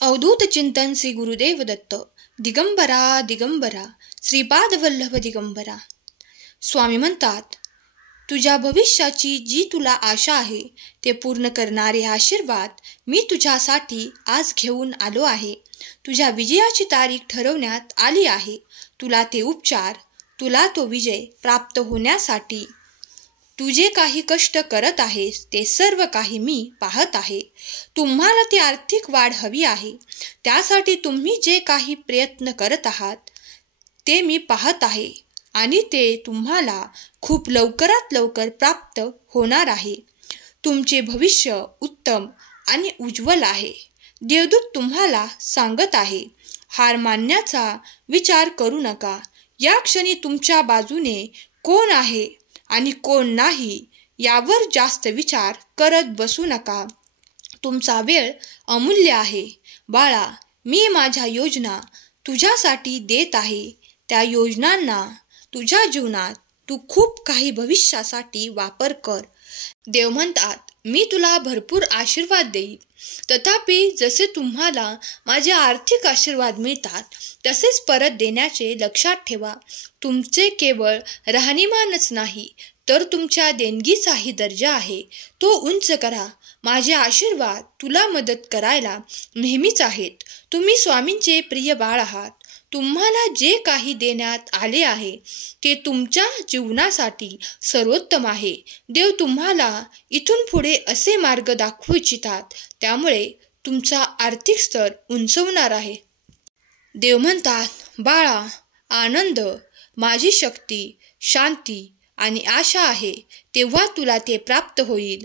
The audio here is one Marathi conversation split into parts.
अवधूत चिंतन श्री गुरुदेव दत्त. दिगंबरा दिगंबरा श्रीपाद वल्लभ दिगंबरा. स्वामी म्हणतात, तुझ्या भविष्याची जी तुला आशा आहे ते पूर्ण करणारे आशीर्वाद मी तुझ्यासाठी आज घेऊन आलो आहे. तुझ्या विजयाची तारीख ठरवण्यात आली आहे. तुला ते उपचार, तुला तो विजय प्राप्त होण्यासाठी तू जे काही कष्ट करत आहेस ते सर्व काही मी पाहत आहे. तुम्हाला ती आर्थिक वाढ हवी आहे. त्यासाठी तुम्ही जे काही प्रयत्न करत आहात ते मी पाहत आहे आणि ते तुम्हाला खूप लवकरात लवकर प्राप्त होणार आहे. तुमचे भविष्य उत्तम आणि उज्ज्वल आहे. देवदूत तुम्हाला सांगत आहे, हार मानण्याचा विचार करू नका. या क्षणी तुमच्या बाजूने कोण आहे आणि कोण नाही यावर जास्त विचार करत बसू नका. तुमचा वेळ अमूल्य आहे. बाळा, मी माझ्या योजना तुझ्यासाठी देत आहे. त्या योजनांना तुझ्या जीवनात तू खूप काही भविष्यासाठी वापर कर. देव म्हणतात, मी तुला भरपूर आशीर्वाद देईन. तथापि जसे तुम्हाला माझे आर्थिक आशीर्वाद मिळतात तसेच परत देण्याचे लक्षात ठेवा. तुमचे केवळ राहणीमानच नाही तर तुमच्या देणगीचाही दर्जा आहे, तो उंच करा. माझे आशीर्वाद तुला मदत करायला नेहमीच आहेत. तुम्ही स्वामींचे प्रिय बाळ आहात. तुम्हाला जे काही देण्यात आले आहे ते तुमच्या जीवनासाठी सर्वोत्तम आहे. देव तुम्हाला इथून पुढे असे मार्ग दाखवू इच्छितात, त्यामुळे तुमचा आर्थिक स्तर उंचवणार आहे. देव म्हणतात, बाळा, आनंद, माझी शक्ती, शांती आणि आशा आहे. तेव्हा तुला ते प्राप्त होईल.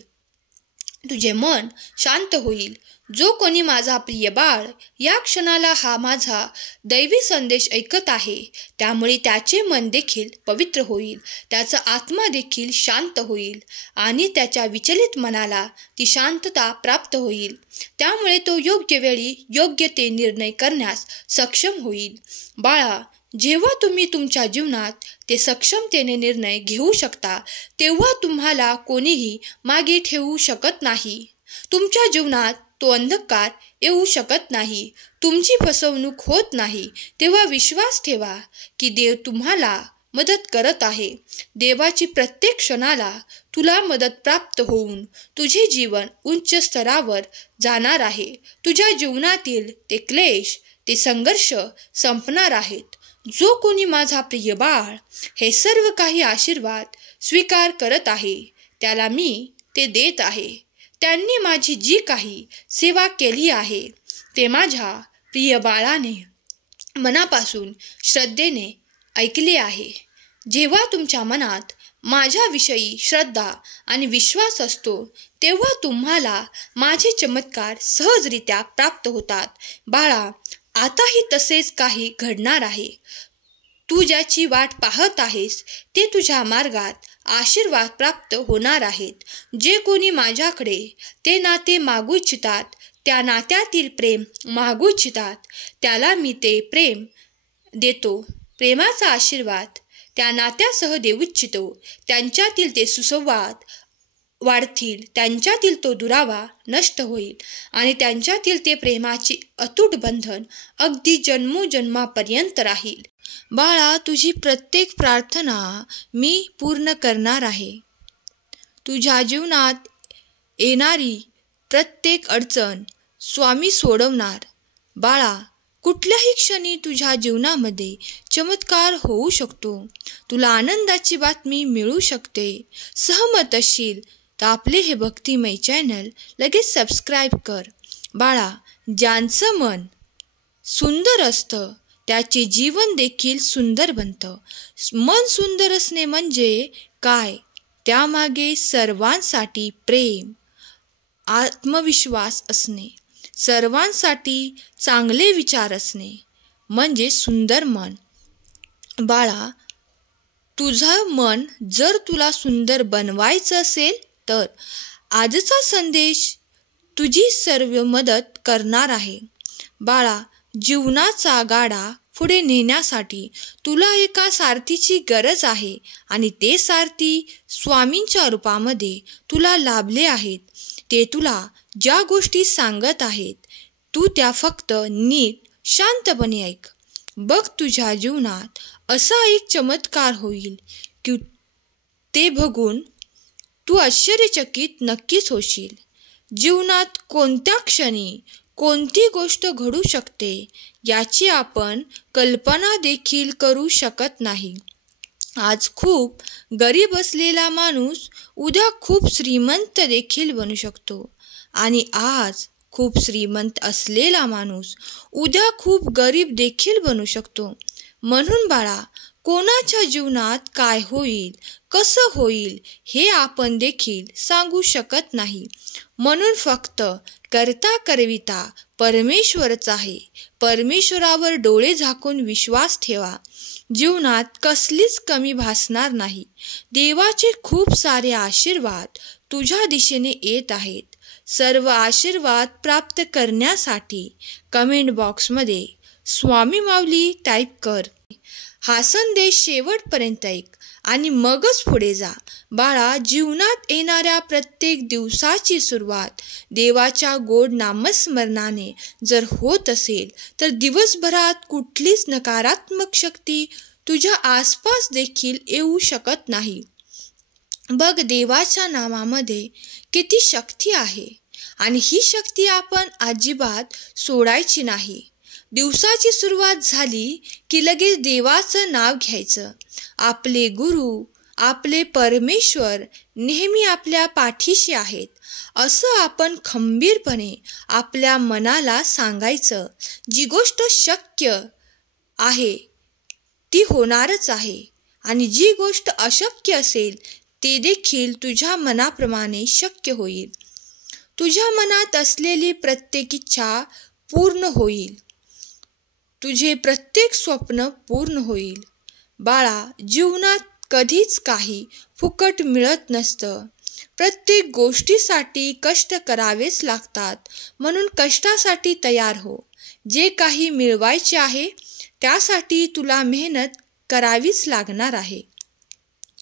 तुझे मन शांत होईल. जो कोणी माझा प्रिय बाळ या क्षणाला हा माझा दैवी संदेश ऐकत आहे, त्यामुळे त्याचे मन देखील पवित्र होईल. त्याचा आत्मा देखील शांत होईल आणि त्याच्या विचलित मनाला ती शांतता प्राप्त होईल. त्यामुळे तो योग्य वेळी योग्य ते निर्णय करण्यास सक्षम होईल. बाळा, जेव्हा तुम्ही तुमच्या जीवनात ते सक्षमतेने निर्णय घेऊ शकता तेव्हा तुम्हाला कोणीही मागे ठेवू शकत नाही. तुमच्या जीवनात तो अंधकार येऊ शकत नाही. तुमची फसवणूक होत नाही. तेव्हा विश्वास ठेवा की देव तुम्हाला मदत करत आहे. देवाची प्रत्येक क्षणाला तुला मदत प्राप्त होऊन तुझे जीवन उच्च स्तरावर जाणार आहे. तुझ्या जीवनातील ते क्लेश, ते संघर्ष संपणार आहेत. जो कोणी माझा प्रिय बाळ हे सर्व काही आशीर्वाद स्वीकार करत आहे त्याला मी ते देत आहे. त्यांनी माझी जी काही सेवा केली आहे ते माझ्या प्रिय बाळाने मनापासून श्रद्धेने ऐकले आहे. जेव्हा तुमच्या मनात माझ्याविषयी श्रद्धा आणि विश्वास असतो तेव्हा तुम्हाला माझे चमत्कार सहजरित्या प्राप्त होतात. बाळा, आताही तसेच काही घडणार आहे. तू ज्याची वाट पाहत आहेस ते तुझ्या मार्गात आशीर्वाद प्राप्त होणार आहेत. जे कोणी माझ्याकडे ते नाते मागू इच्छितात, त्या नात्यातील प्रेम मागू इच्छितात, त्याला मी ते प्रेम देतो. प्रेमाचा आशीर्वाद त्या नात्यासह देऊ इच्छितो. त्यांच्यातील ते सुसंवाद वाढतील, त्यांच्यातील तो दुरावा नष्ट होईल आणि त्यांच्यातील ते प्रेमाची अतूट बंधन अगदी जन्मोजन्मापर्यंत राहील. बाळा, तुझी प्रत्येक प्रार्थना मी पूर्ण करणार आहे. तुझ्या जीवनात येणारी प्रत्येक अडचण स्वामी सोडवणार. बाळा, कुठल्याही क्षणी तुझ्या जीवनामध्ये चमत्कार होऊ शकतो. तुला आनंदाची बातमी मिळू शकते. सहमत असशील तर आपले हे भक्तिमय चॅनल लगेच सबस्क्राईब कर. बाळा, ज्यांचं मन सुंदर असतं त्याचे जीवन देखील सुंदर बनतं. मन सुंदर असणे म्हणजे काय? त्यामागे सर्वांसाठी प्रेम, आत्मविश्वास असणे, सर्वांसाठी चांगले विचार असणे म्हणजे सुंदर मन. बाळा, तुझं मन जर तुला सुंदर बनवायचं असेल तर आजचा संदेश तुझी सर्व मदत करणार आहे. बाळा, जीवनाचा गाडा पुढे नेण्यासाठी तुला एका सारथीची गरज आहे आणि ते सारथी स्वामींच्या रूपामध्ये तुला लाभले आहेत. ते तुला ज्या गोष्टी सांगत आहेत तू त्या फक्त नीट शांतपणे ऐक. बघ, तुझ्या जीवनात असा एक चमत्कार होईल की ते बघून तू आश्चर्यचकित नक्कीच होशील. जीवनात कोणत्या क्षणी कोणती गोष्ट घडू शकते याची आपण कल्पना देखील करू शकत नाही. आज खूप गरीब असलेला माणूस उद्या खूप श्रीमंत देखील बनू शकतो आणि आज खूप श्रीमंत असलेला माणूस उद्या खूप गरीब देखील बनू शकतो. म्हणून बाळा, कोणाच्या जीवनात काय होईल, कसं होईल हे आपण देखील सांगू शकत नाही. म्हणून फक्त करता करविता परमेश्वरच आहे. परमेश्वरावर डोळे झाकून विश्वास ठेवा. जीवनात कसलीच कमी भासणार नाही. देवाचे खूप सारे आशीर्वाद तुझ्या दिशेने येत आहेत. सर्व आशीर्वाद प्राप्त करण्यासाठी कमेंट बॉक्समध्ये स्वामी माऊली टाईप कर. हा संदेश शेवटपर्यंत ऐक आणि मगच पुढे जा. बाळा, जीवनात येणाऱ्या प्रत्येक दिवसाची सुरुवात देवाच्या गोड नामस्मरणाने जर होत असेल तर दिवसभरात कुठलीच नकारात्मक शक्ती तुझ्या आसपास देखील येऊ शकत नाही. बघ, देवाच्या नामामध्ये किती शक्ती आहे आणि ही शक्ती आपण अजिबात सोडायची नाही. दिवसाची सुरुवात झाली की लगेच देवाचं नाव घ्यायचं. आपले गुरु, आपले परमेश्वर नेहमी आपल्या पाठीशी आहेत असं आपण खंबीरपणे आपल्या मनाला सांगायचं. जी गोष्ट शक्य आहे ती होणारच आहे आणि जी गोष्ट अशक्य असेल ते देखील तुझ्या मनाप्रमाणे शक्य होईल. तुझ्या मनात असलेली प्रत्येक इच्छा पूर्ण होईल. तुझे प्रत्येक स्वप्न पूर्ण होईल. बाळा, जीवनात कधीच काही फुकट मिळत नसतं. प्रत्येक गोष्टीसाठी कष्ट करावेच लागतात. म्हणून कष्टासाठी तयार हो. जे काही मिळवायचे आहे त्यासाठी तुला मेहनत करावीच लागणार आहे.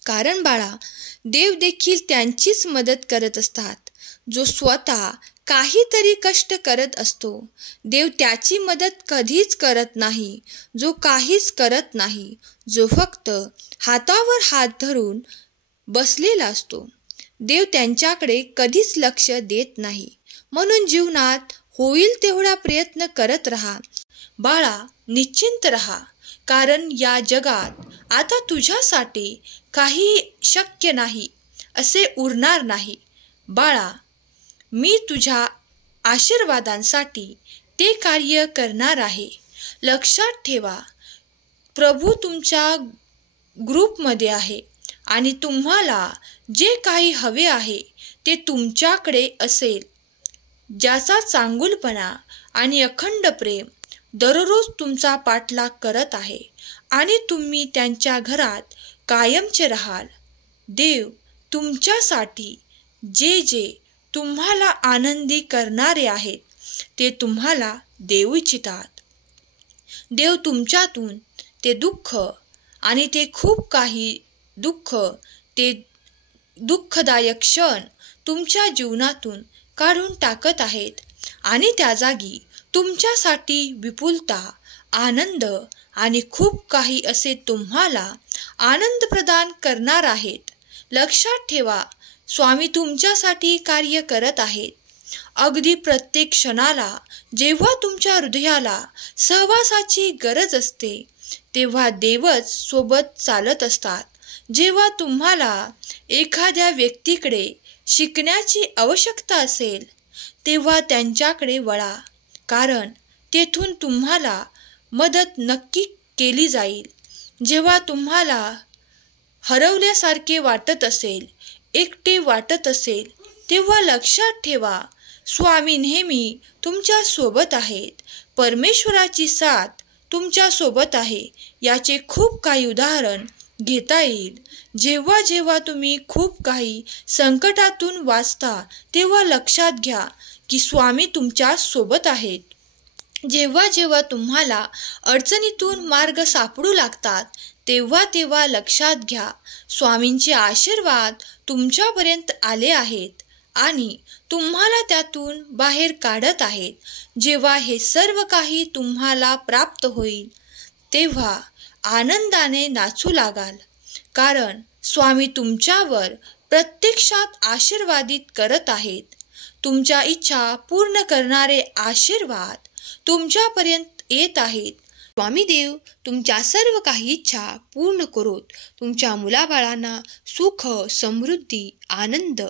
कारण बाळा, देव देखील त्यांचीच मदत करत असतात जो स्वतः काहीतरी कष्ट करत असतो. देव त्याची मदत कधीच करत नाही जो काहीच करत नाही, जो फक्त हातावर हात धरून बसलेला असतो. देव त्यांच्याकडे कधीच लक्ष देत नाही. म्हणून जीवनात होईल तेवढा प्रयत्न करत राहा. बाळा, निश्चिंत राहा, कारण या जगात आता तुझ्यासाठी काही शक्य नाही असे उरणार नाही. बाळा, मी तुझ्या आशीर्वादांसाठी ते कार्य करणार आहे. लक्षात ठेवा, प्रभू तुमच्या ग्रुपमध्ये आहे आणि तुम्हाला जे काही हवे आहे ते तुमच्याकडे असेल. ज्याचा चांगुलपणा आणि अखंड प्रेम दररोज तुमचा पाठलाग करत आहे आणि तुम्ही त्यांच्या घरात कायमचे राहाल. देव तुमच्यासाठी जे जे तुम्हाला आनंदी करणारे आहेत ते तुम्हाला देऊ इच्छितात. देव तुमच्यातून ते दुःख आणि ते खूप काही ते दुःखदायक क्षण तुमच्या जीवनातून काढून टाकत आहेत आणि त्या जागी तुमच्यासाठी विपुलता, आनंद आणि खूप काही असे तुम्हाला आनंद प्रदान करणार आहेत. लक्षात ठेवा, स्वामी तुमच्यासाठी कार्य करत आहेत. अगदी प्रत्येक क्षणाला जेव्हा तुमच्या हृदयाला सहवासाची गरज असते तेव्हा देवच सोबत चालत असतात. जेव्हा तुम्हाला एखाद्या व्यक्तीकडे शिकण्याची आवश्यकता असेल तेव्हा त्यांच्याकडे वळा, कारण तेथून तुम्हाला मदत नक्की केली जाईल. जेव्हा तुम्हाला हरवल्यासारखे वाटत असेल, एकटे वाटत असेल तेव्हा लक्षात ठेवा, स्वामी नेहमी तुमच्या सोबत आहेत. परमेश्वराची साथ तुमच्या सोबत आहे. याचे खूप काही उदाहरण घेता येईल. जेव्हा जेव्हा तुम्ही खूप काही संकटातून वाचता तेव्हा लक्षात घ्या की स्वामी तुमच्या सोबत आहेत. जेव्हा जेव्हा तुम्हाला अडचणीतून मार्ग सापडू लागतात तेव्हा तेव्हा लक्षात घ्या, स्वामींचे आशीर्वाद तुमच्यापर्यंत आले आहेत आणि तुम्हाला त्यातून बाहेर काढत आहेत. जेव्हा हे सर्व काही तुम्हाला प्राप्त होईल तेव्हा आनंदाने नाचू लागाल, कारण स्वामी तुमच्यावर प्रत्यक्षात आशीर्वादित करत आहेत. तुमच्या इच्छा पूर्ण करणारे आशीर्वाद तुमच्यापर्यंत येत आहेत. स्वामी देव तुमच्या सर्व काही इच्छा पूर्ण करोत. तुमच्या मुलाबाळांना सुख, समृद्धी, आनंद,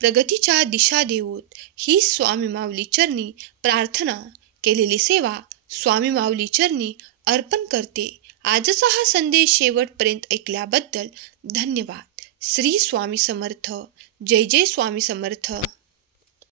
प्रगतीच्या दिशा देवोत. ही स्वामी माऊली चरणी प्रार्थना केलेली सेवा स्वामी माऊली चरणी अर्पण करते. आजचा हा संदेश शेवटपर्यंत ऐकल्याबद्दल धन्यवाद. श्री स्वामी समर्थ. जय जय स्वामी समर्थ.